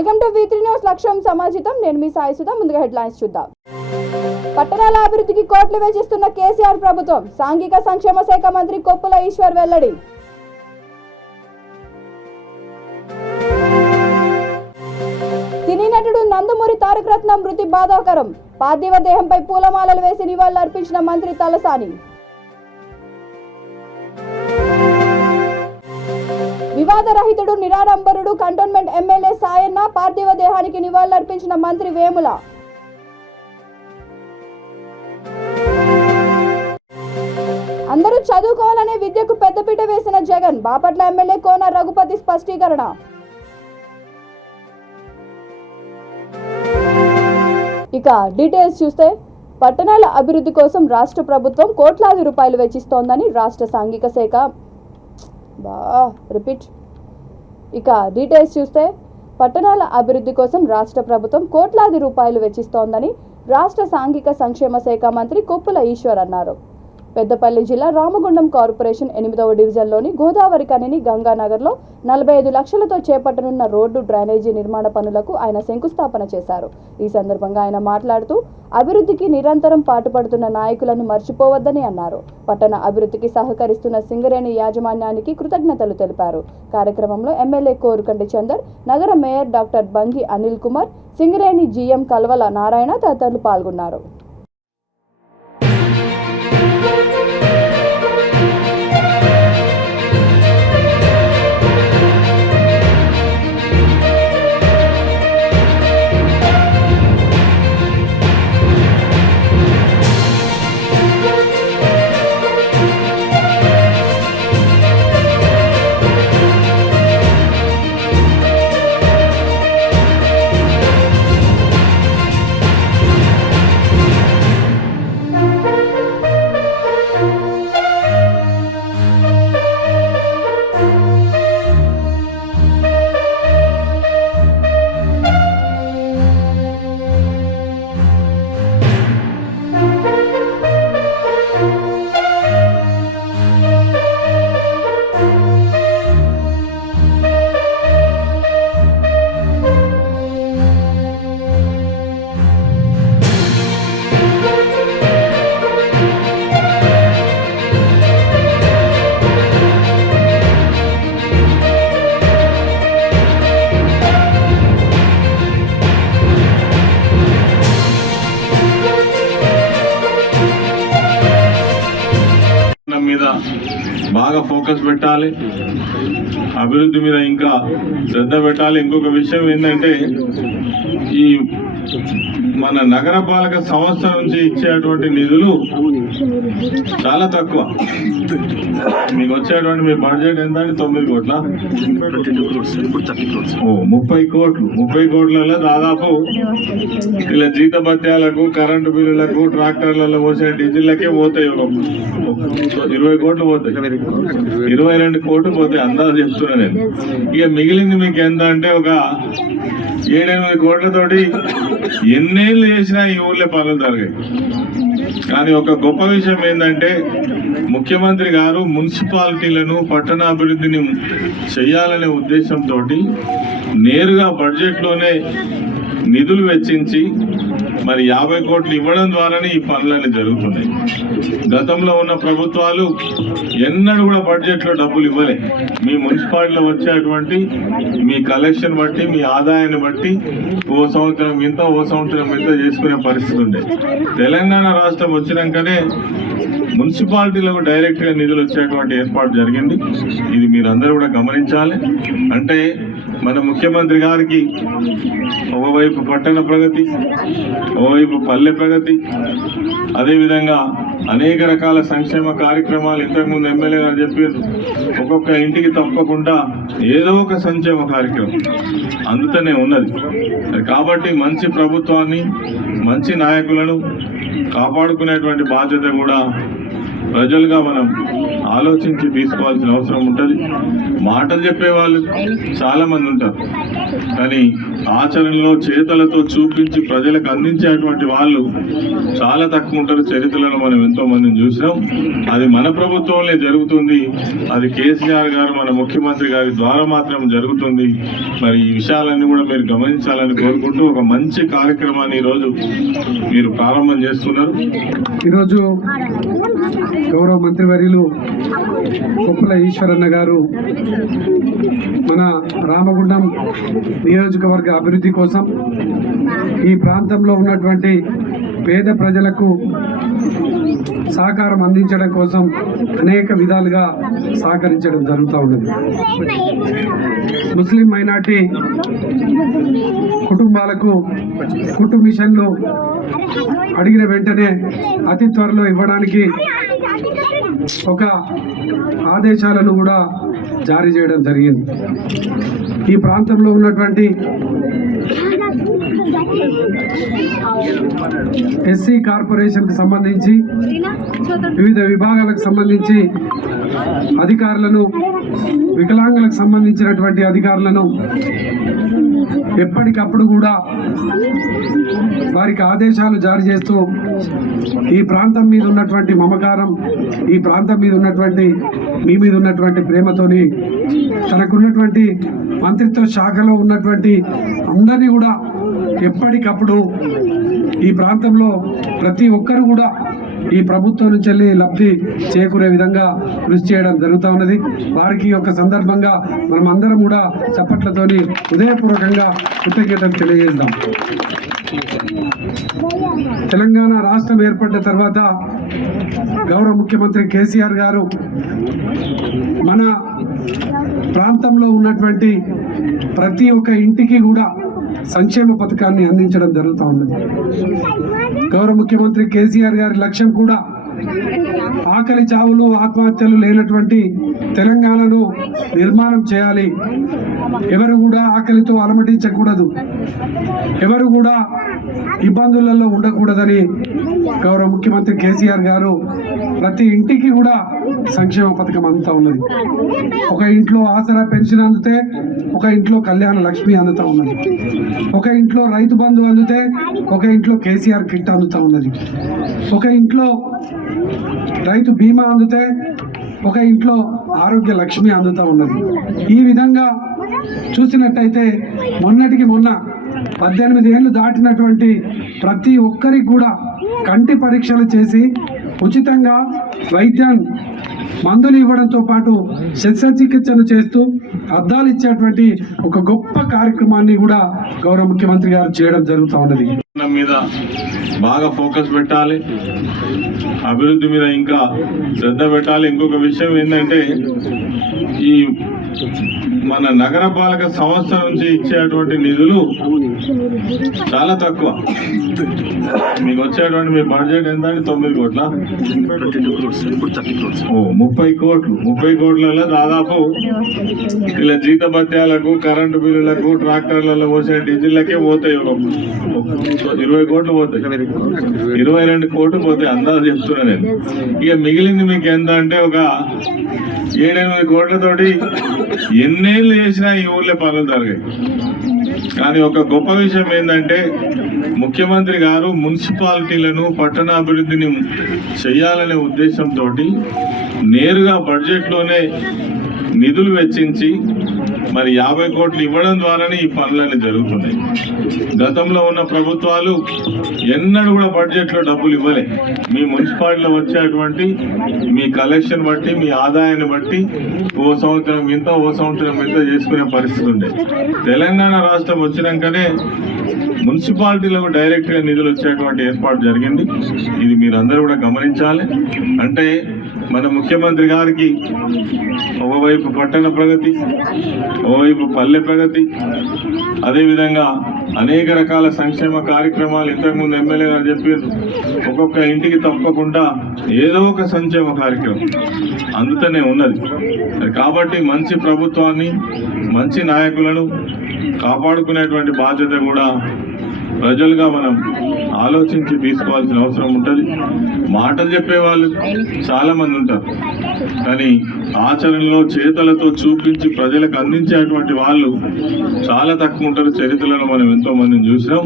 Welcome to V3 news. లక్ష్యం సమాజితం. నేను మీ సాయి సుధా. ముందుగా హెడ్లైన్స్ చూద్దాం. పట్టణాల అభివృద్ధికి కోట్లు వెచ్చిస్తున్న కేసీఆర్ ప్రభుత్వం. సాంఘిక సంక్షేమ శాఖ మంత్రి కొప్పుల ఈశ్వర్ వెల్లడి. సినీ నటుడు నందమూరి తారక రత్న మృతి బాధాకరం. పార్థివ దేహంపై పూలమాలలు వేసి నివాళులర్పించిన మంత్రి తలసాని. వివాదరహితుడు నిరాడంబరుడు కంటోన్మెంట్ ఎమ్మెల్యే సాయన్న పార్థివ దేహానికి నివాళులర్పించిన మంత్రి వేముల. అందరూ చదువుకోవాలనే విద్యకు పెద్దపీట వేసిన జగన్. బాపట్ల ఎమ్మెల్యే కోన రఘుపతి స్పష్టీకరణ. ఇక డీటెయిల్స్ చూస్తే పట్టణాల అభివృద్ధి కోసం రాష్ట్ర ప్రభుత్వం కోట్లాది రూపాయలు వెచ్చిస్తోందని రాష్ట్ర సాంఘిక శాఖ పట్టణాల అభివృద్ధి కోసం రాష్ట్ర ప్రభుత్వం కోట్లాది రూపాయలు వెచ్చిస్తోందని రాష్ట్ర సాంఘిక సంక్షేమ శాఖ మంత్రి కొప్పుల ఈశ్వర్ అన్నారు. పెద్దపల్లి జిల్లా రామగుండం కార్పొరేషన్ 8వ డివిజన్లోని గోదావరి కనిని గంగానగర్లో 45 లక్షలతో చేపట్టనున్న రోడ్డు డ్రైనేజీ నిర్మాణ పనులకు ఆయన శంకుస్థాపన చేశారు. ఈ సందర్భంగా ఆయన మాట్లాడుతూ అభివృద్ధికి నిరంతరం పాటుపడుతున్న నాయకులను మర్చిపోవద్దని అన్నారు. పట్టణ అభివృద్ధికి సహకరిస్తున్న సింగరేణి యాజమాన్యానికి కృతజ్ఞతలు తెలిపారు. కార్యక్రమంలో ఎమ్మెల్యే కోరుకంటి చందర్, నగర mayor doctor Bangi Anil Kumar, Singareni GM Kalvala Narayana తదితరులు పాల్గొన్నారు. మీద బాగా ఫోకస్ పెట్టాలి, అభివృద్ధి మీద ఇంకా శ్రద్ధ పెట్టాలి. ఇంకొక విషయం ఏంటంటే ఈ మన నగరపాలక సంస్థ నుంచి ఇచ్చేటువంటి నిధులు చాలా తక్కువ. మీకు వచ్చేటువంటి మీ బడ్జెట్ ఎంత అంటే 9 కోట్ల 30 కోట్లు. 30 కోట్లలో దాదాపు ఇలా జీతభత్యాలకు, కరెంటు బిల్లులకు, ట్రాక్టర్లలో పోసే డీజిల్లకే పోతాయి. 20 కోట్లు పోతాయి, 22 కోట్లు పోతాయి అందాజు చెప్తున్నా నేను. ఇక మిగిలింది మీకు ఎంత అంటే ఒక 7-8 కోట్లతోటి ఎన్నేళ్ళు చేసినా ఈ ఊర్లో పనులు జరిగాయి. కానీ ఒక గొప్ప విషయం ఏంటంటే ముఖ్యమంత్రి గారు మున్సిపాలిటీలను, పట్టణాభివృద్ధిని చేయాలనే ఉద్దేశంతో నేరుగా బడ్జెట్లోనే నిధులు వెచ్చించి మరి 50 కోట్లు ఇవ్వడం ద్వారానే ఈ పనులన్నీ జరుగుతున్నాయి. గతంలో ఉన్న ప్రభుత్వాలు ఎన్నడూ కూడా బడ్జెట్లో డబ్బులు ఇవ్వలే. మీ మున్సిపాలిటీలో వచ్చేటువంటి మీ కలెక్షన్ బట్టి, మీ ఆదాయాన్ని బట్టి ఓ సంవత్సరం ఇంత చేసుకునే పరిస్థితి ఉండే. తెలంగాణ రాష్ట్రం వచ్చినాకనే మున్సిపాలిటీలకు డైరెక్ట్గా నిధులు వచ్చేటువంటి ఏర్పాటు జరిగింది. ఇది మీరందరూ కూడా గమనించాలి. అంటే మన ముఖ్యమంత్రి గారికి ఒకవైపు పట్టణ ప్రగతి, ఒకవైపు పల్లె ప్రగతి, అదేవిధంగా అనేక రకాల సంక్షేమ కార్యక్రమాలు ఇంతకుముందు ఎమ్మెల్యే గారు చెప్పారు. ఒక్కొక్క ఇంటికి తప్పకుండా ఏదో ఒక సంక్షేమ కార్యక్రమం అందుతూనే ఉన్నది. కాబట్టి మంచి ప్రభుత్వాన్ని, మంచి నాయకులను కాపాడుకునేటువంటి బాధ్యత కూడా ప్రజలుగా మనం ఆలోచించి తీసుకోవాల్సిన అవసరం ఉంటుంది. మాటలు చెప్పేవాళ్ళు చాలా మంది ఉంటారు, కానీ ఆచరణలో చేతలతో చూపించి ప్రజలకు అందించేటువంటి వాళ్ళు చాలా తక్కువ ఉంటారు. చరిత్రలో మనం ఎంతో మందిని చూసినాం. అది మన ప్రభుత్వంలో జరుగుతుంది. అది కేసీఆర్ గారు మన ముఖ్యమంత్రి గారి ద్వారా మాత్రం జరుగుతుంది. మరి ఈ విషయాలన్నీ కూడా మీరు గమనించాలని కోరుకుంటూ ఒక మంచి కార్యక్రమాన్ని ఈరోజు మీరు ప్రారంభం చేస్తున్నారు. ఈరోజు గౌరవ మంత్రివర్యులు కొప్పుల ఈశ్వరన్న గారు మన రామగుండం నియోజకవర్గ అభివృద్ధి కోసం ఈ ప్రాంతంలో ఉన్నటువంటి పేద ప్రజలకు సహకారం అందించడం కోసం అనేక విధాలుగా సహకరించడం జరుగుతూ ఉన్నది. ముస్లిం మైనార్టీ కుటుంబాలకు కుటుంబ మిషన్లు అడిగిన వెంటనే అతి త్వరలో ఇవ్వడానికి ఒక ఆదేశాలను కూడా జారీ చేయడం జరిగింది. ఈ ప్రాంతంలో ఉన్నటువంటి ఎస్సీ కార్పొరేషన్కి సంబంధించి వివిధ విభాగాలకు సంబంధించి అధికారులను, వికలాంగులకు సంబంధించినటువంటి అధికారులను ఎప్పటికప్పుడు కూడా వారికి ఆదేశాలు జారీ చేస్తూ ఈ ప్రాంతం మీద ఉన్నటువంటి మమకారం, ఈ ప్రాంతం మీద ఉన్నటువంటి మీ మీద ఉన్నటువంటి ప్రేమతోని తనకున్నటువంటి మంత్రిత్వ శాఖలో ఉన్నటువంటి అందరినీ కూడా ఎప్పటికప్పుడు ఈ ప్రాంతంలో ప్రతి ఒక్కరు కూడా ఈ ప్రభుత్వం నుంచి వెళ్ళి లబ్ధి చేకూరే విధంగా కృషి చేయడం జరుగుతూ ఉన్నది. వారికి ఒక సందర్భంగా మనం అందరం కూడా చప్పట్లతోని హృదయపూర్వకంగా కృతజ్ఞతలు తెలియజేద్దాం. తెలంగాణ రాష్ట్రం ఏర్పడ్డ తర్వాత గౌరవ ముఖ్యమంత్రి కేసీఆర్ గారు మన ప్రాంతంలో ఉన్నటువంటి ప్రతి ఒక్క ఇంటికి కూడా సంక్షేమ పథకాన్ని అందించడం జరుగుతూ ఉన్నది. గౌరవ ముఖ్యమంత్రి కేసీఆర్ గారి లక్ష్యం కూడా ఆకలి చావులు, ఆత్మహత్యలు లేనటువంటి తెలంగాణను నిర్మాణం చేయాలి. ఎవరు కూడా ఆకలితో అలమటించకూడదు, ఎవరు కూడా ఇబ్బందులలో ఉండకూడదని గౌరవ ముఖ్యమంత్రి కేసీఆర్ గారు ప్రతి ఇంటికి కూడా సంక్షేమ పథకం అందుతూ ఉన్నది. ఒక ఇంట్లో ఆసరా పెన్షన్ అందితే ఒక ఇంట్లో కళ్యాణ లక్ష్మి అందుతూ ఉన్నది. ఒక ఇంట్లో రైతు బంధు అందితే ఒక ఇంట్లో కేసీఆర్ కిట్ అందుతూ ఉన్నది. ఒక ఇంట్లో రైతు బీమా అందితే ఒక ఇంట్లో ఆరోగ్య లక్ష్మి అందుతూ ఉన్నది. ఈ విధంగా చూసినట్టయితే మొన్నటికి మొన్న 18 ఏళ్ళు దాటినటువంటి ప్రతి ఒక్కరికి కూడా కంటి పరీక్షలు చేసి ఉచితంగా వైద్యం మందులు ఇవ్వడంతో పాటు శస్త్రచికిత్సలు చేస్తూ అద్దాలు ఇచ్చేటువంటి ఒక గొప్ప కార్యక్రమాన్ని కూడా గౌరవ ముఖ్యమంత్రి గారు చేయడం జరుగుతూ ఉన్నది. మీద బాగా ఫోకస్ పెట్టాలి, అభివృద్ధి మీద ఇంకా శ్రద్ధ పెట్టాలి. ఇంకొక విషయం ఏంటంటే ఈ మన నగరపాలక సంస్థ నుంచి ఇచ్చేటువంటి నిధులు చాలా తక్కువ. మీకు వచ్చేటువంటి మీ బడ్జెట్ ఎంత అంటే 9 కోట్ల 30 కోట్లు. 30 కోట్లలో దాదాపు ఇలా జీతభత్యాలకు, కరెంటు బిల్లులకు, ట్రాక్టర్లలో పోసే డీజిల్లకే పోతాయి. 20 కోట్లు పోతాయి, 22 కోట్లు పోతాయి అందాజు చెప్తున్నా నేను. ఇక మిగిలింది మీకు ఎంత అంటే ఒక 7-8 కోట్లతోటి ఎన్నేళ్ళు చేసినా ఈ ఊర్లో పనులు జరిగాయి. కానీ ఒక గొప్ప విషయం ఏంటంటే ముఖ్యమంత్రి గారు మున్సిపాలిటీలను, పట్టణాభివృద్ధిని చేయాలనే ఉద్దేశంతో నేరుగా బడ్జెట్లోనే నిధులు వెచ్చించి మరి 50 కోట్లు ఇవ్వడం ద్వారానే ఈ పనులన్నీ జరుగుతున్నాయి. గతంలో ఉన్న ప్రభుత్వాలు ఎన్నడూ కూడా బడ్జెట్లో డబ్బులు ఇవ్వలే. మీ మున్సిపాలిటీలో వచ్చేటువంటి మీ కలెక్షన్ బట్టి, మీ ఆదాయాన్ని బట్టి ఓ సంవత్సరం ఇంత, ఓ సంవత్సరం ఇంత చేసుకునే పరిస్థితి ఉండే. తెలంగాణ రాష్ట్రం వచ్చినాకనే మున్సిపాలిటీలకు డైరెక్ట్గా నిధులు వచ్చేటువంటి ఏర్పాటు జరిగింది. ఇది మీరందరూ కూడా గమనించాలి. అంటే మన ముఖ్యమంత్రి గారికి ఒకవైపు పట్టణ ప్రగతి, ఒకవైపు పల్లె ప్రగతి, అదేవిధంగా అనేక రకాల సంక్షేమ కార్యక్రమాలు ఇంతకుముందు ఎమ్మెల్యే గారు చెప్పారు. ఒక్కొక్క ఇంటికి తప్పకుండా ఏదో ఒక సంక్షేమ కార్యక్రమం అందుతూనే ఉన్నది. కాబట్టి మంచి ప్రభుత్వాన్ని, మంచి నాయకులను కాపాడుకునేటువంటి బాధ్యత కూడా ప్రజలుగా మనం ఆలోచించి తీసుకోవాల్సిన అవసరం ఉంటుంది. మాటలు చెప్పేవాళ్ళు చాలా మంది ఉంటారు, కానీ ఆచరణలో చేతలతో చూపించి ప్రజలకు అందించేటువంటి వాళ్ళు చాలా తక్కువ ఉంటారు. చరిత్రలో మనం ఎంతో మందిని చూసినాం.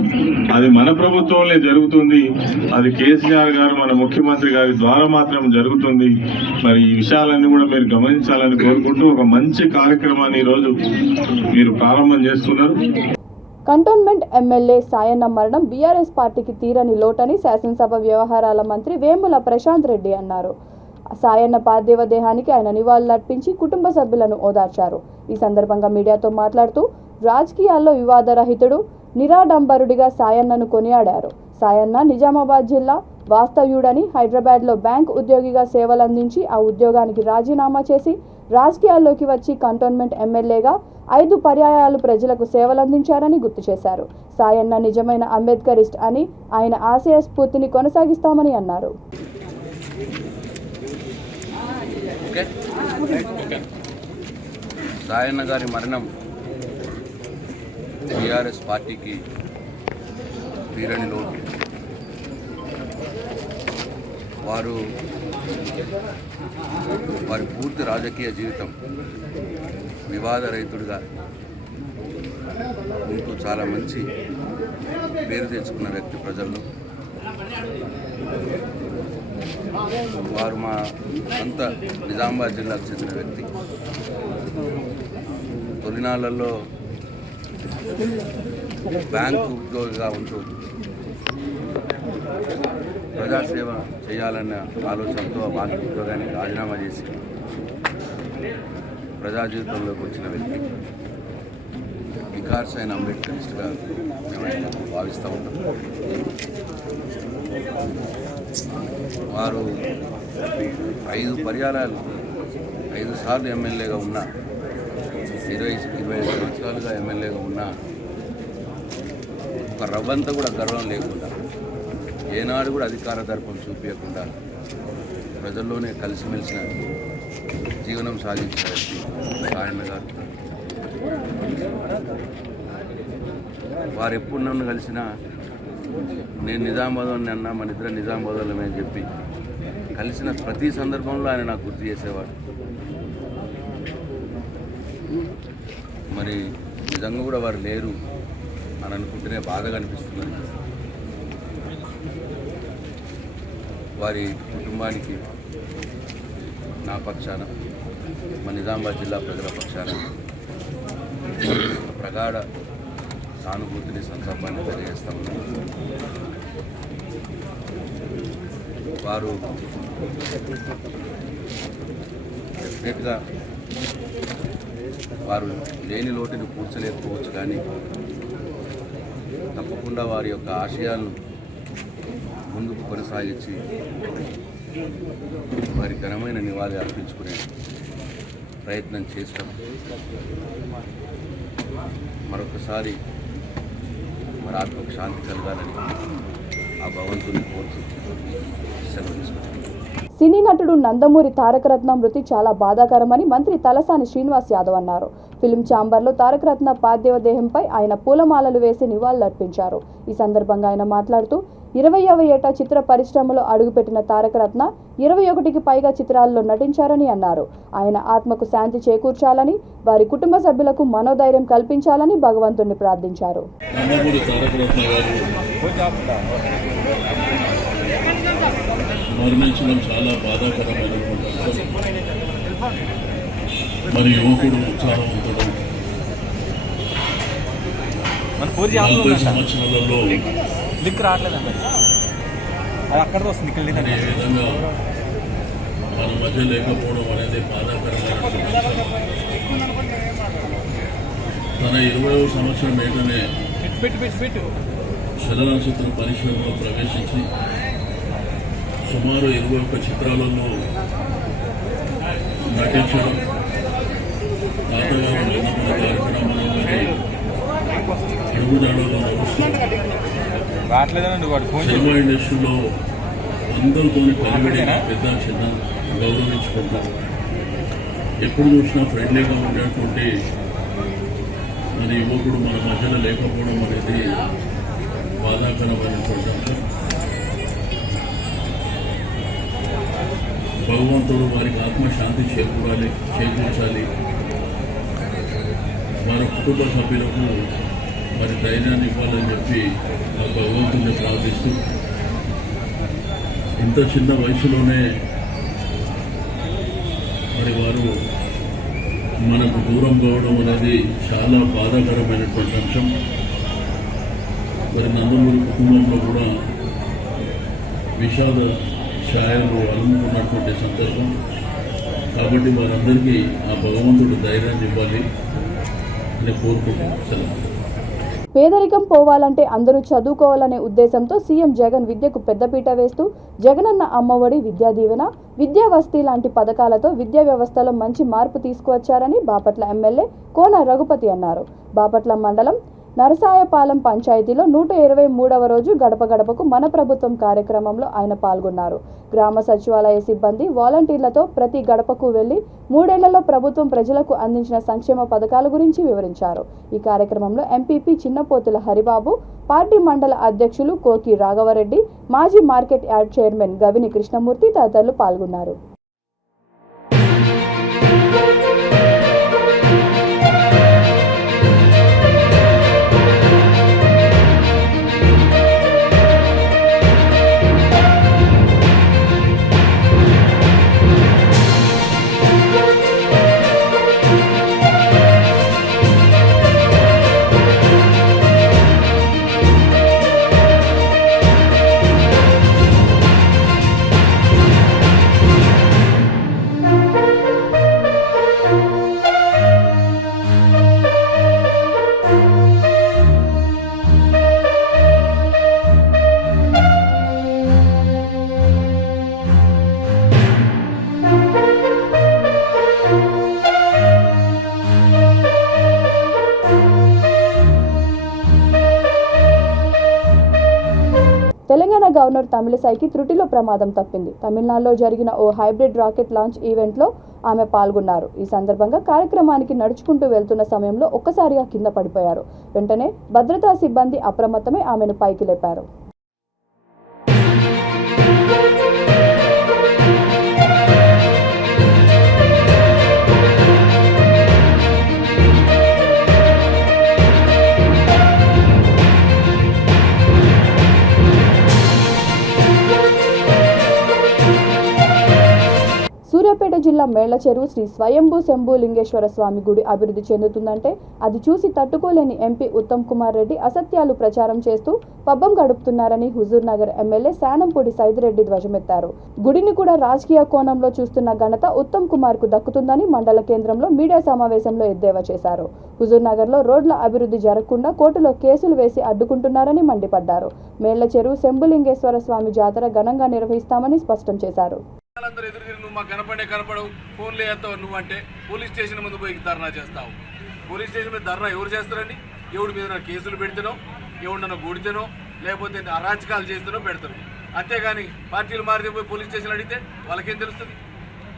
అది మన ప్రభుత్వంలో జరుగుతుంది. అది కేసీఆర్ గారు మన ముఖ్యమంత్రి గారి ద్వారా మాత్రం జరుగుతుంది. మరి ఈ విషయాలన్నీ కూడా మీరు గమనించాలని కోరుకుంటూ ఒక మంచి కార్యక్రమాన్ని ఈరోజు మీరు ప్రారంభం చేస్తున్నారు. కంటోన్మెంట్ ఎమ్మెల్యే సాయన్న మరణం బీఆర్ఎస్ పార్టీకి తీరని లోటని శాసనసభ వ్యవహారాల మంత్రి వేముల ప్రశాంత్ రెడ్డి అన్నారు. సాయన్న పార్థివ దేహానికి ఆయన నివాళులర్పించి కుటుంబ సభ్యులను ఓదార్చారు. ఈ సందర్భంగా మీడియాతో మాట్లాడుతూ రాజకీయాల్లో వివాదరహితుడు, నిరాడంబరుడిగా సాయన్నను కొనియాడారు. సాయన్న నిజామాబాద్ జిల్లా వాస్తవ్యుడని, హైదరాబాద్లో బ్యాంక్ ఉద్యోగిగా సేవలందించి ఆ ఉద్యోగానికి రాజీనామా చేసి రాజకీయాల్లోకి వచ్చి కంటోన్మెంట్ ఎమ్మెల్యేగా 5 పర్యాయాలు ప్రజలకు సేవలందించారని గుర్తు చేశారు. సాయన్న నిజమైన అంబేద్కరిస్ట్ అని, ఆయన ఆశయ స్ఫూర్తిని కొనసాగిస్తామని అన్నారు. సాయన్న గారి మరణం టీఆర్ఎస్ పార్టీకి తీరని లోటు. వారి పూర్తి రాజకీయ జీవితం వివాదరహితుడిగా ఉంటూ చాలా మంచి పేరు తెచ్చుకున్న వ్యక్తి ప్రజల్లో. వారు మా సొంత నిజామాబాద్ జిల్లాకు చెందిన వ్యక్తి. తొలినాళ్లలో బ్యాంకు ఉద్యోగిగా ఉంటూ ప్రజాసేవ చేయాలన్న ఆలోచనతో ఆ బ్యాంకు ఉద్యోగానికి రాజీనామా చేసి ప్రజా జీవితంలోకి వచ్చిన వ్యక్తి. వికాస్ అయిన అంబేద్కరిస్ట్గా మేము భావిస్తూ ఉంటాం. వారు 5 పర్యాయాలు 5 సార్లు ఎమ్మెల్యేగా ఉన్న 25 సంవత్సరాలుగా ఎమ్మెల్యేగా ఉన్న ఒక రవ్వంతా కూడా గర్వం లేకుండా, ఏనాడు కూడా అధికార దర్పం చూపించకుండా ప్రజల్లోనే కలిసిమెలిసిన జీవనం సాగించిన వ్యక్తి సాయన్న గారు. వారు ఎప్పుడు నన్ను కలిసినా నేను నిజామాబాద్ని అన్నా, మన ఇద్దరు నిజామాబాద్లమే అని చెప్పి కలిసిన ప్రతి సందర్భంలో ఆయన నాకు గుర్తు చేసేవాడు. మరి నిజంగా కూడా వారు లేరు అని అనుకుంటేనే బాధగా అనిపిస్తున్నది. వారి కుటుంబానికి నా పక్షాన, మా నిజామాబాద్ జిల్లా ప్రజల పక్షాన ప్రగాఢ సానుభూతిని, సంతాపాన్ని తెలియజేస్తా ఉన్నాను. వారు డెఫినెట్గా వారు లేని లోటుని పూడ్చలేకపోవచ్చు, కానీ తప్పకుండా వారి యొక్క ఆశయాలను ముందుకు కొనసాగించి వారి ఘనమైన నివాళి అర్పించుకునే ప్రయత్నం చేస్తాం. మరొకసారి మరి ఆత్మకు శాంతి కలగాలని ఆ భగవంతుని కోరుతూ సెలవు తీసుకుంటాం. సినీ నటుడు నందమూరి తారకరత్న మృతి చాలా బాధాకరమని మంత్రి తలసాని శ్రీనివాస్ యాదవ్ అన్నారు. ఫిలిం ఛాంబర్లో తారకరత్న పార్థివ దేహంపై ఆయన పూలమాలలు వేసి నివాళులర్పించారు. ఈ సందర్భంగా ఆయన మాట్లాడుతూ 20వ ఏట చిత్ర పరిశ్రమలో అడుగుపెట్టిన తారకరత్న 21కి పైగా చిత్రాల్లో నటించారని అన్నారు. ఆయన ఆత్మకు శాంతి చేకూర్చాలని, వారి కుటుంబ సభ్యులకు మనోధైర్యం కల్పించాలని భగవంతుణ్ణి ప్రార్థించారు. మరణించడం చాలా బాధాకరమైనటువంటి అంశం. మరి యువకుడు, ఉత్సాహవంతుడు, 40 సంవత్సరాలలో ఏ విధంగా మన మధ్య లేకపోవడం అనేది బాధాకరమైనటువంటి అంశం. తన 20వ సంవత్సరం ఏంటనే చలనచిత్ర పరిశ్రమలో ప్రవేశించి సుమారు 21 చిత్రాలలో నటించడం, తాతగారు నందమూరి కార్యక్రమాలు అడుగుజాడలో నడుస్తూ సినిమా ఇండస్ట్రీలో అందరితో కలివిడి పెద్ద చిన్న గౌరవించుకుంటారు. ఎప్పుడు చూసినా ఫ్రెండ్లీగా ఉండేటువంటి మన యువకుడు మన మధ్యలో లేకపోవడం అనేది బాధాకరమైనటువంటి అంశం. భగవంతుడు వారికి ఆత్మశాంతి చేకూర్చాలి. వారి కుటుంబ సభ్యులకు మరి ధైర్యాన్ని ఇవ్వాలని చెప్పి ఆ భగవంతుడిని ప్రార్థిస్తూ, ఇంత చిన్న వయసులోనే మరి వారు మనకు దూరం కావడం అనేది చాలా బాధాకరమైనటువంటి అంశం. మరి నందమూరి కుటుంబంలో కూడా విషాద ఛాయలు అలుముకున్నటువంటి సందర్భం. కాబట్టి వారందరికీ ఆ భగవంతుడు ధైర్యాన్ని ఇవ్వాలి అని కోరుకుంటున్నాను. పేదరికం పోవాలంటే అందరూ చదువుకోవాలనే ఉద్దేశంతో సీఎం జగన్ విద్యకు పెద్దపీట వేస్తూ జగనన్న అమ్మఒడి, విద్యా దీవెన, విద్యా వసతి లాంటి పథకాలతో విద్యా వ్యవస్థలో మంచి మార్పు తీసుకువచ్చారని బాపట్ల ఎమ్మెల్యే కోన రఘుపతి అన్నారు. బాపట్ల మండలం నరసాయపాలెం పంచాయతీలో 123వ రోజు గడప గడపకు మన ప్రభుత్వం కార్యక్రమంలో ఆయన పాల్గొన్నారు. గ్రామ సచివాలయ సిబ్బంది, వాలంటీర్లతో ప్రతి గడపకు వెళ్లి 3 ఏళ్లలో ప్రభుత్వం ప్రజలకు అందించిన సంక్షేమ పథకాల గురించి వివరించారు. ఈ కార్యక్రమంలో ఎంపీపీ చిన్నపోతుల హరిబాబు, పార్టీ మండల అధ్యక్షులు కోకి రాఘవరెడ్డి, మాజీ మార్కెట్ యార్డ్ చైర్మన్ గవిని కృష్ణమూర్తి తదితరులు పాల్గొన్నారు. తెలంగాణ గవర్నర్ తమిళిసైకి త్రుటిలో ప్రమాదం తప్పింది. తమిళనాడులో జరిగిన ఓ హైబ్రిడ్ రాకెట్ లాంచ్ ఈవెంట్లో ఆమె పాల్గొన్నారు. ఈ సందర్భంగా కార్యక్రమానికి నడుచుకుంటూ వెళ్తున్న సమయంలో ఒక్కసారిగా కింద పడిపోయారు. వెంటనే భద్రతా సిబ్బంది అప్రమత్తమై ఆమెను పైకి లేపారు. సూర్యాపేట జిల్లా మేళ్లచెరువు శ్రీ స్వయంభూ శంభూ లింగేశ్వర స్వామి గుడి అభివృద్ధి చెందుతుందంటే అది చూసి తట్టుకోలేని ఎంపీ ఉత్తమ్ కుమార్ రెడ్డి అసత్యాలు ప్రచారం చేస్తూ పబ్బం గడుపుతున్నారని హుజూర్ నగర్ ఎమ్మెల్యే శానంపూడి సైదిరెడ్డి ధ్వజమెత్తారు. గుడిని కూడా రాజకీయ కోణంలో చూస్తున్న ఘనత ఉత్తమ్ కుమార్ కు దక్కుతుందని మండల కేంద్రంలో మీడియా సమావేశంలో ఎద్దేవా చేశారు. హుజూర్ నగర్ లో రోడ్ల అభివృద్ధి జరగకుండా కోర్టులో కేసులు వేసి అడ్డుకుంటున్నారని మండిపడ్డారు. మేళ్లచెరువు శంభులింగేశ్వర స్వామి జాతర ఘనంగా నిర్వహిస్తామని స్పష్టం చేశారు. అందరూ ఎదురు నువ్వు మాకు కనపడవు, ఫోన్లు చేస్తావు నువ్వు అంటే పోలీస్ స్టేషన్ ముందు పోయి ధర్నా చేస్తావు. పోలీస్ స్టేషన్ మీద ధర్నా ఎవరు చేస్తారండి? ఎవడి మీద కేసులు పెడితేనో, ఎవడన్నా గుడితేనో, లేకపోతే అరాచకాలు చేస్తేనో పెడతారు. అంతేగాని పార్టీలు మారితే పోయి పోలీస్ స్టేషన్ అడిగితే వాళ్ళకేం తెలుస్తుంది?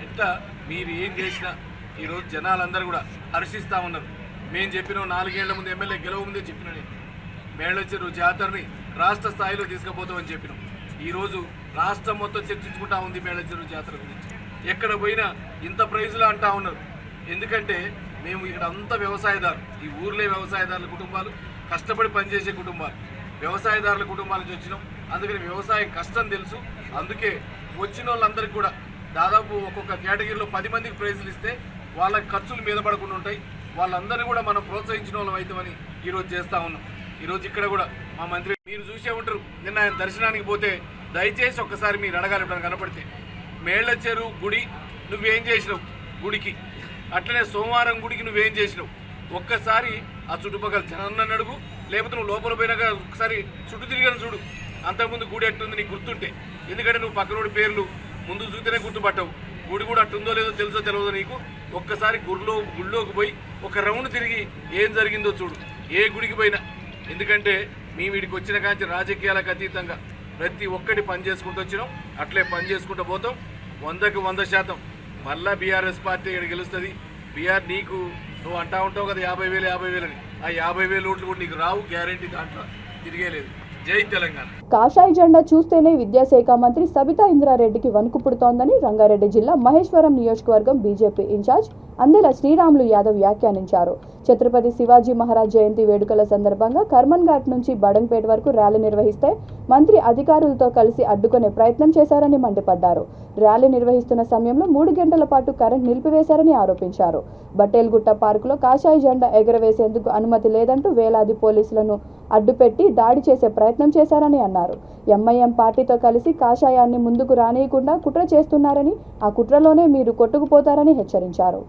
ఎట్లా మీరు ఏం చేసినా ఈరోజు జనాలందరూ కూడా హర్షిస్తూ ఉన్నారు. మేము చెప్పినాం 4 ఏళ్ల ముందు ఎమ్మెల్యే గెలవ ముందే చెప్పినా నేను మేళ్లచెరువు జాతరని రాష్ట్ర స్థాయిలో తీసుకుపోతామని చెప్పినాం. ఈరోజు రాష్ట్రం మొత్తం చర్చించుకుంటా ఉంది మేళ్లచెరువు జాతర గురించి. ఎక్కడ పోయినా ఇంత ప్రైజులు అంటా ఉన్నారు. ఎందుకంటే మేము ఇక్కడ అంతా వ్యవసాయదారు, ఈ ఊర్లే వ్యవసాయదారుల కుటుంబాలు, కష్టపడి పనిచేసే కుటుంబాలు, వ్యవసాయదారుల కుటుంబాల నుంచి వచ్చినాం. అందుకని వ్యవసాయం కష్టం తెలుసు. అందుకే వచ్చిన వాళ్ళందరికీ కూడా దాదాపు ఒక్కొక్క కేటగిరీలో 10 మందికి ప్రైజులు ఇస్తే వాళ్ళ ఖర్చులు మీద పడకుండా ఉంటాయి. వాళ్ళందరినీ కూడా మనం ప్రోత్సహించిన వాళ్ళం అవుతామని ఈరోజు చేస్తూ ఉన్నాం. ఈరోజు ఇక్కడ కూడా మా మంత్రి మీరు చూసే ఉంటారు. నిన్న ఆయన దర్శనానికి పోతే దయచేసి ఒక్కసారి మీరు అడగాలి, ఎప్పుడైనా కనపడితే మేళ్లచెరువు గుడి నువ్వేం చేసినావు గుడికి, అట్లనే సోమవారం గుడికి నువ్వేం చేసినావు ఒక్కసారి ఆ చుట్టుపక్కల జనాన్ని అడుగు, లేకపోతే నువ్వు లోపల పోయినాక ఒకసారి చుట్టూ తిరిగాను చూడు. అంతకుముందు గుడి ఎట్టుంది నీకు గుర్తుంటే, ఎందుకంటే నువ్వు పక్కనోడి పేర్లు ముందు చూస్తేనే గుర్తుపట్టవు. గుడి కూడా అట్టుందో లేదో తెలుసో తెలియదో నీకు. ఒక్కసారి గుడిలోకి పోయి ఒక రౌండ్ తిరిగి ఏం జరిగిందో చూడు, ఏ గుడికి పోయినా. ఎందుకంటే మేము వీడికి వచ్చిన కాంచి రాజకీయాలకు అతీతంగా ప్రతి ఒక్కటి పని చేసుకుంటూ వచ్చినాం. అట్లే పని చేసుకుంటూ పోతాం. 100కి 100% మళ్ళీ బీఆర్ఎస్ పార్టీ ఇక్కడ గెలుస్తుంది. నీకు నువ్వు అంటా ఉంటావు కదా 50,000 అని, ఆ 50,000 ఓట్లు కూడా నీకు రావు, గ్యారంటీ. దాంట్లో తిరిగే లేదు. జై తెలంగాణ. కాషాయ జెండా చూస్తేనే విద్యాశాఖ మంత్రి సబితా ఇంద్రారెడ్డికి వణుకు పుడుతోందని రంగారెడ్డి జిల్లా మహేశ్వరం నియోజకవర్గం బీజేపీ ఇన్ఛార్జ్ అందెల శ్రీరాములు యాదవ్ వ్యాఖ్యానించారు. ఛత్రపతి శివాజీ మహారాజ్ జయంతి వేడుకల సందర్భంగా కర్మన్ ఘాట్ నుంచి బడంగ్పేట వరకు ర్యాలీ నిర్వహిస్తే మంత్రి అధికారులతో కలిసి అడ్డుకునే ప్రయత్నం చేశారని మండిపడ్డారు. ర్యాలీ నిర్వహిస్తున్న సమయంలో 3 గంటల పాటు కరెంట్ నిలిపివేశారని ఆరోపించారు. బట్టేల్గుట్ట పార్కులో కాషాయ జెండా ఎగరవేసేందుకు అనుమతి లేదంటూ వేలాది పోలీసులను అడ్డుపెట్టి దాడి చేసే ప్రయత్నం చేశారని అన్నారు. ఎంఐఎం పార్టీతో కలిసి కాషాయాన్ని ముందుకు రానియకుండా కుట్ర చేస్తున్నారని, ఆ కుట్రలోనే మీరు కొట్టుకుపోతారని హెచ్చరించారు.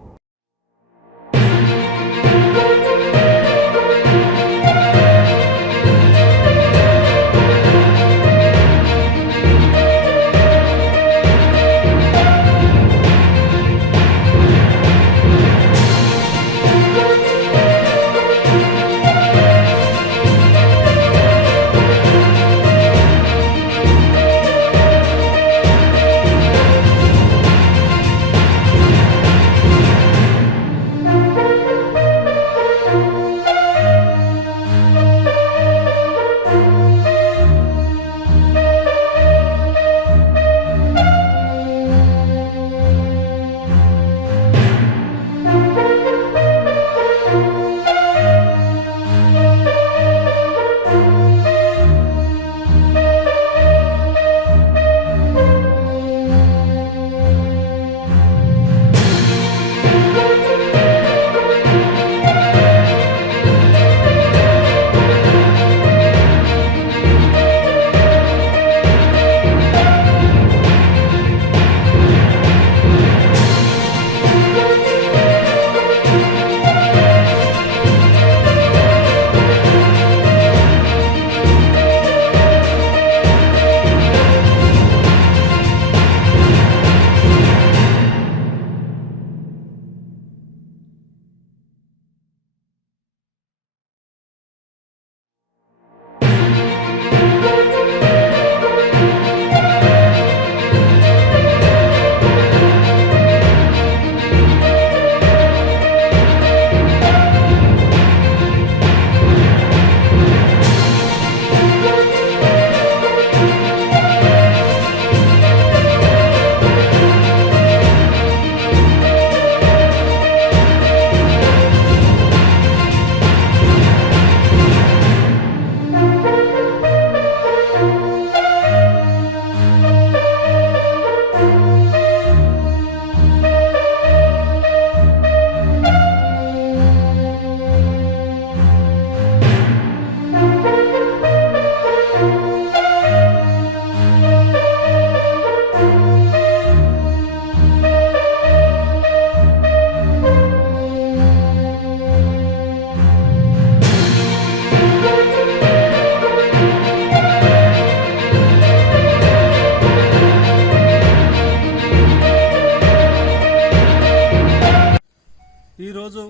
ఈరోజు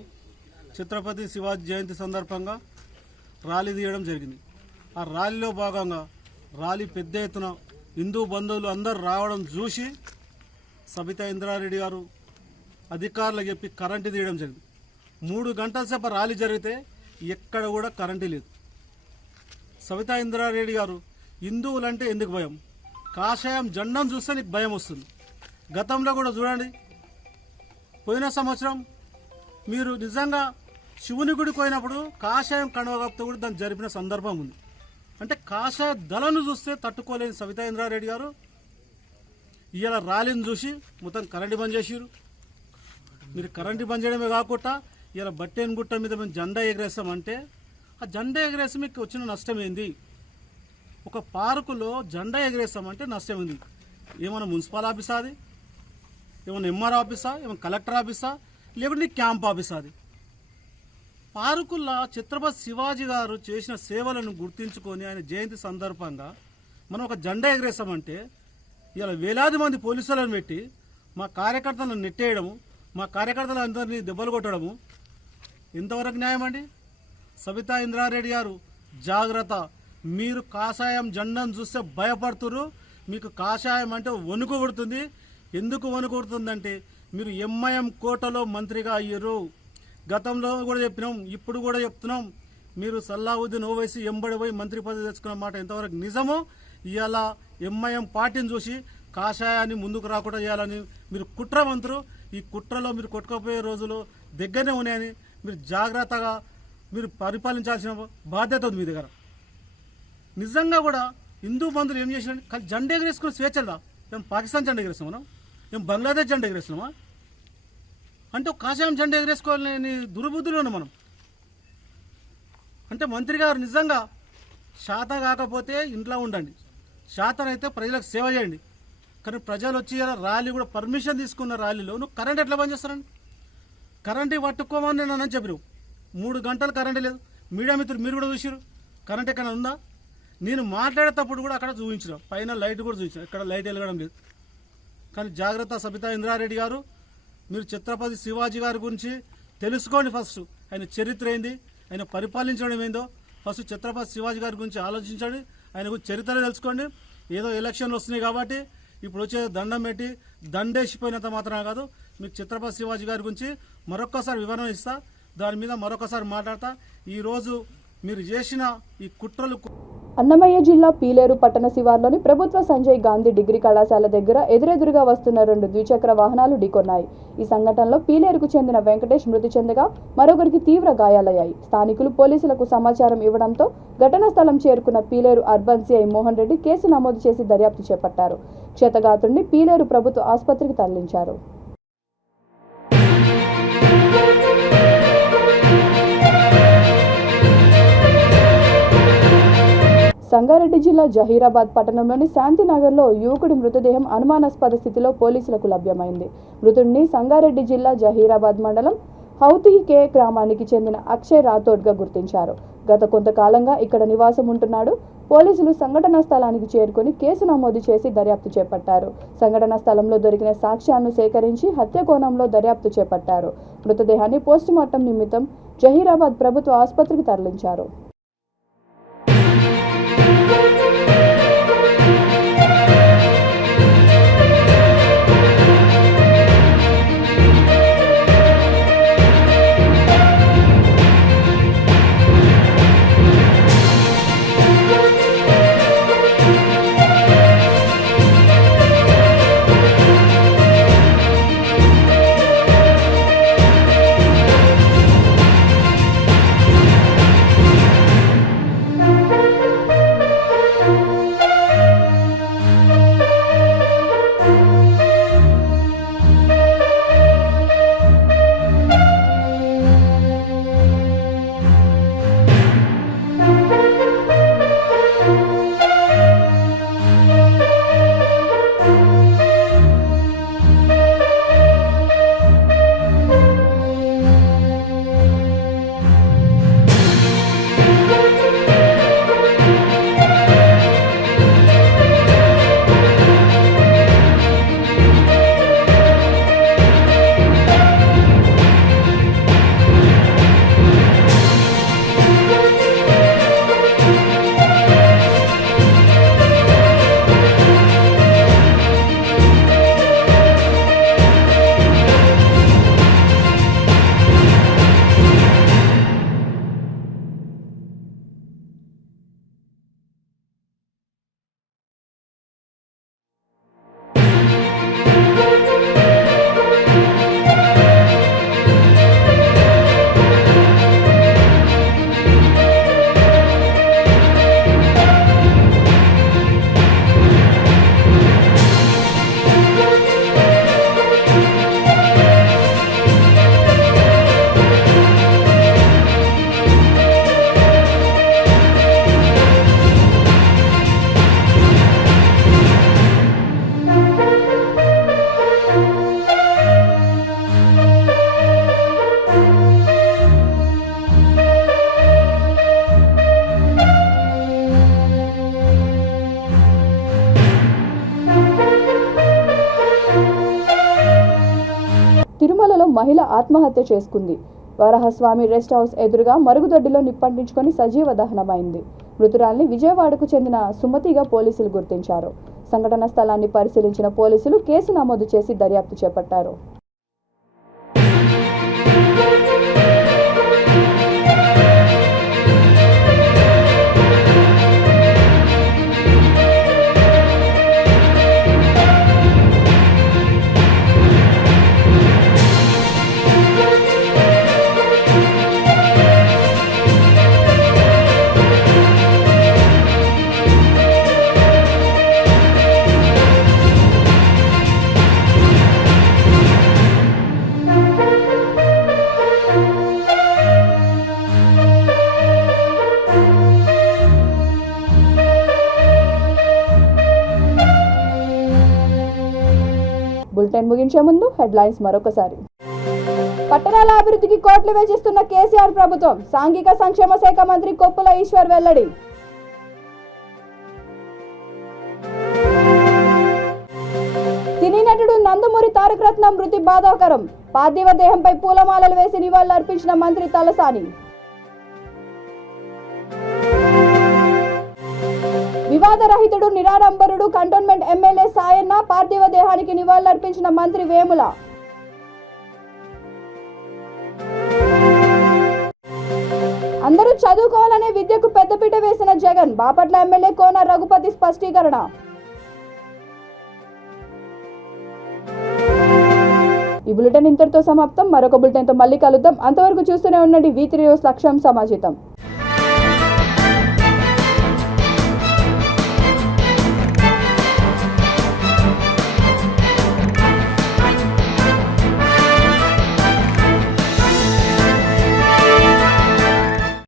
ఛత్రపతి శివాజీ జయంతి సందర్భంగా ర్యాలీ తీయడం జరిగింది. ఆ ర్యాలీలో భాగంగా ర్యాలీ పెద్ద ఎత్తున హిందూ బంధువులు అందరూ రావడం చూసి సబితా ఇంద్రారెడ్డి గారు అధికారులకు చెప్పి కరెంటు తీయడం జరిగింది. 3 గంటల సేపు ర్యాలీ జరిగితే ఎక్కడ కూడా కరెంటు లేదు. సబితా ఇంద్రారెడ్డి గారు హిందువులంటే ఎందుకు భయం? కాషాయం జెండాను చూస్తే నీకు భయం వస్తుంది. గతంలో కూడా చూడండి, పోయిన సంవత్సరం మీరు నిజంగా శివుని గుడికి పోయినప్పుడు కాషాయం కండువతో కూడా దాన్ని జరిపిన సందర్భం ఉంది. అంటే కాషాయ దళను చూస్తే తట్టుకోలేని సబితా ఇంద్రారెడ్డి గారు ఇవాళ ర్యాలీని చూసి మొత్తం కరెంటు బంద్ చేసిరు. మీరు కరెంటు బంద్ చేయడమే కాకుండా ఇలా బట్టేన్ గుట్ట మీద మేము జెండా ఎగరేస్తామంటే ఆ జెండా ఎగరేసి మీకు వచ్చిన నష్టం ఏంది? ఒక పార్కులో జెండా ఎగరేస్తామంటే నష్టం ఏంది? ఏమైనా మున్సిపల్ ఆఫీసా అది? ఏమైనా ఎంఆర్ ఆఫీసా? ఏమైనా కలెక్టర్ ఆఫీసా? లేకుంటే క్యాంప్ ఆఫీస్? అది పార్కుల్లో ఛత్రపతి శివాజీ గారు చేసిన సేవలను గుర్తించుకొని ఆయన జయంతి సందర్భంగా మనం ఒక జెండా ఎగరేస్తామంటే ఇలా వేలాది మంది పోలీసులను పెట్టి మా కార్యకర్తలను నెట్టేయడము, మా కార్యకర్తలందరినీ దెబ్బలు కొట్టడము ఎంతవరకు న్యాయం అండి? సబితా ఇంద్రారెడ్డి గారు జాగ్రత్త, మీరు కాషాయం జెండాను చూస్తే భయపడుతురు. మీకు కాషాయం అంటే వణుకు కొడుతుంది. ఎందుకు వణుకు కొడుతుందంటే మీరు ఎంఐఎం కోటలో మంత్రిగా అయ్యారు. గతంలో కూడా చెప్పినాం, ఇప్పుడు కూడా చెప్తున్నాం, మీరు సల్లావుద్దీన్ ఓవైసీ ఎంబడి పోయి మంత్రి పదవి తెచ్చుకున్న మాట ఎంతవరకు నిజమో ఇవాళ ఎంఐఎం పార్టీని చూసి కాషాయాన్ని ముందుకు రాకుండా చేయాలని మీరు కుట్రవంతురు. ఈ కుట్రలో మీరు కొట్టుకోపోయే రోజులు దగ్గరనే ఉన్నాయని మీరు జాగ్రత్తగా మీరు పరిపాలించాల్సిన బాధ్యత ఉంది మీ దగ్గర. నిజంగా కూడా హిందూ బంధువులు ఏం చేసినా కానీ జెండా ఎగరేసుకున్న స్వేచ్ఛదా? ఏం పాకిస్తాన్ జెండా ఎగరేస్తున్నామా? ఏం బంగ్లాదేశ్ జెండా ఎగరేస్తున్నామా? అంటే ఒక కాషాయం జెండా ఎగరేసుకోవాలని దుర్బుద్ధులు ఉన్నాం మనం. అంటే మంత్రి గారు నిజంగా శాత కాకపోతే ఇంట్లో ఉండండి, శాతనైతే ప్రజలకు సేవ చేయండి. కానీ ప్రజలు వచ్చి ర్యాలీ కూడా పర్మిషన్ తీసుకున్న ర్యాలీలో నువ్వు కరెంట్ ఎట్లా బంద్ చేస్తారండి? కరెంట్ పట్టుకోమని నేను అని చెప్పిరు. 3 గంటలు కరెంట్ లేదు. మీడియా మిత్రులు మీరు కూడా చూసారు కరెంట్ ఎక్కడ ఉందా? నేను మాట్లాడేటప్పుడు కూడా అక్కడ చూపించిన పైన లైట్ కూడా చూపించిన, ఇక్కడ లైట్ వెలగడం లేదు. కానీ జాగ్రత్త సబితా ఇంద్రారెడ్డి గారు, మీరు ఛత్రపతి శివాజీ గారి గురించి తెలుసుకోండి. ఫస్ట్ ఆయన చరిత్ర ఏంది, ఆయన పరిపాలించడం ఏందో ఫస్ట్ ఛత్రపతి శివాజీ గారి గురించి ఆలోచించండి. ఆయన గురించి చరిత్ర తెలుసుకోండి. ఏదో ఎలక్షన్లు వస్తున్నాయి కాబట్టి ఇప్పుడు వచ్చే దండం పెట్టి దండేసిపోయినంత మాత్రమే కాదు, మీకు ఛత్రపతి శివాజీ గారి గురించి మరొక్కసారి వివరణ ఇస్తా, దాని మీద మరొకసారి మాట్లాడతా. ఈరోజు మీరు చేసిన ఈ కుట్రలు. అన్నమయ్య జిల్లా పీలేరు పట్టణ శివార్లోని ప్రభుత్వ సంజయ్ గాంధీ డిగ్రీ కళాశాల దగ్గర ఎదురెదురుగా వస్తున్న 2 ద్విచక్ర వాహనాలు ఢీకొన్నాయి. ఈ సంఘటనలో పీలేరుకు చెందిన వెంకటేష్ మృతి చెందగా మరొకరికి తీవ్ర గాయాలయ్యాయి. స్థానికులు పోలీసులకు సమాచారం ఇవ్వడంతో ఘటనా స్థలం చేరుకున్న Pileru urban CI Mohan Reddy case నమోదు చేసి దర్యాప్తు చేపట్టారు. క్షతగాత్రుడిని పీలేరు ప్రభుత్వ ఆసుపత్రికి తరలించారు. సంగారెడ్డి జిల్లా జహీరాబాద్ పట్టణంలోని శాంతినగర్లో యువకుడి మృతదేహం అనుమానాస్పద స్థితిలో పోలీసులకు లభ్యమైంది. మృతుడిని సంగారెడ్డి జిల్లా జహీరాబాద్ మండలం హౌతీకే గ్రామానికి చెందిన అక్షయ్ రాథోడ్గా గుర్తించారు. గత కొంతకాలంగా ఇక్కడ నివాసం ఉంటున్నాడు. పోలీసులు సంఘటనా స్థలానికి చేరుకొని కేసు నమోదు చేసి దర్యాప్తు చేపట్టారు. సంఘటనా స్థలంలో దొరికిన సాక్ష్యాలను సేకరించి హత్య కోణంలో దర్యాప్తు చేపట్టారు. మృతదేహాన్ని పోస్టుమార్టం నిమిత్తం జహీరాబాద్ ప్రభుత్వ ఆసుపత్రికి తరలించారు. తిరుమలలో మహిళ ఆత్మహత్య చేసుకుంది. వరహస్వామి రెస్ట్ హౌస్ ఎదురుగా మరుగుదొడ్డిలో నిప్పంటించుకొని సజీవ దహనమైంది. మృతురాల్ని విజయవాడకు చెందిన సుమతిగా పోలీసులు గుర్తించారు. సంఘటన స్థలాన్ని పరిశీలించిన పోలీసులు కేసు నమోదు చేసి దర్యాప్తు చేపట్టారు. బులెటిన్ ముగించే ముందు హెడ్లైన్స్ మరొకసారి. పట్టణాల అభివృద్ధికి కోట్లు వెచ్చిస్తున్న కేసీఆర్ ప్రభుత్వం, సాంఘిక సంక్షేమ శాఖ మంత్రి కొప్పుల ఈశ్వర్ వెల్లడి. సినీ నటుడు నందమూరి తారక రత్నం మృతి బాధాకరం. పార్థివ దేహంపై పూలమాలలు వేసి నివాళులర్పించిన మంత్రి తలసాని. వివాదరహితుడు నిరాడంబరుడు కంటోన్మెంట్ ఎమ్మెల్యే సాయన్న పార్థివ దేహానికి నివాళులర్పించిన మంత్రి వేముల. అందరూ చదువుకోవాలనే విద్యకు పెద్దపీట వేసిన జగన్, బాపట్ల ఎమ్మెల్యే కోన రఘుపతి స్పష్టీకరణ. ఈ బులెటిన్ ఇంతటితో సమాప్తం. మరొక బులెటిన్తో మళ్ళీ కలుద్దాం. అంతవరకు చూస్తూనే ఉండండి V3 న్యూస్ లక్ష్యం సమాజితం.